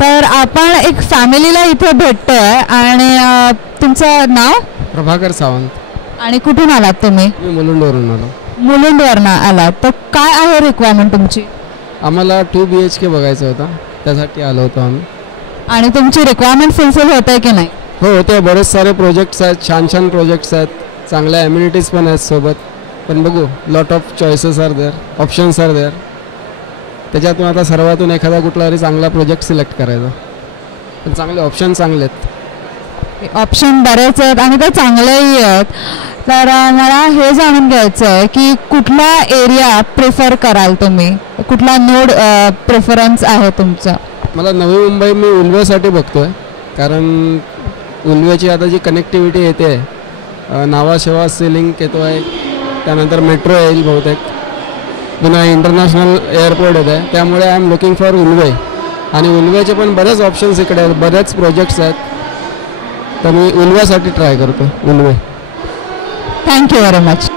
तर आपण एक फॅमिलीला इथे भेटतोय आणि तुमचं नाव प्रभाकर सावंत. आणि कुठून आलात तुम्ही? मी मुलुंडवरून आलो. मुलुंडवरनं आलात. तर काय आहे रिक्वायरमेंट तुमची? आम्हाला 2 BHK बघायचं होता, त्यासाठी आलो होतो आम्ही. आणि तुमची रिक्वायरमेंट फुलफिल होत आहे की नाही? हो होते. बरेच सारे प्रोजेक्ट्स आहेत, छान छान प्रोजेक्ट्स आहेत, चांगल्या ॲम्युनिटीज पण आहेत सोबत. पण बघू, lot of choices are there, options are there. त्याच्यातून आता सर्वातून एखादा कुठला तरी चांगला प्रोजेक्ट सिलेक्ट करायचा. पण चांगले ऑप्शन चांगले आहेत. ऑप्शन बरेच आहेत आणि ते चांगलेही आहेत. तर मला हे जाणून घ्यायचं आहे की कुठला एरिया प्रिफर कराल तुम्ही, कुठला नोड प्रेफरन्स आहे तुमचं? मला नवी मुंबई मी उल्वेसाठी बघतो आहे, कारण उल्वेची आता जी कनेक्टिव्हिटी येते, नावा शेवासचे लिंक येतो आहे, त्यानंतर मेट्रो येईल बहुतेक, पुन्हा इंटरनॅशनल एअरपोर्ट येत आहे. त्यामुळे I am looking for Ulwe. आणि उल्वेचे पण बरेच ऑप्शन्स इकडे आहेत, बरेच प्रोजेक्ट्स आहेत. तर मी उल्व्यासाठी ट्राय करतो, उल्वे. Thank you very much.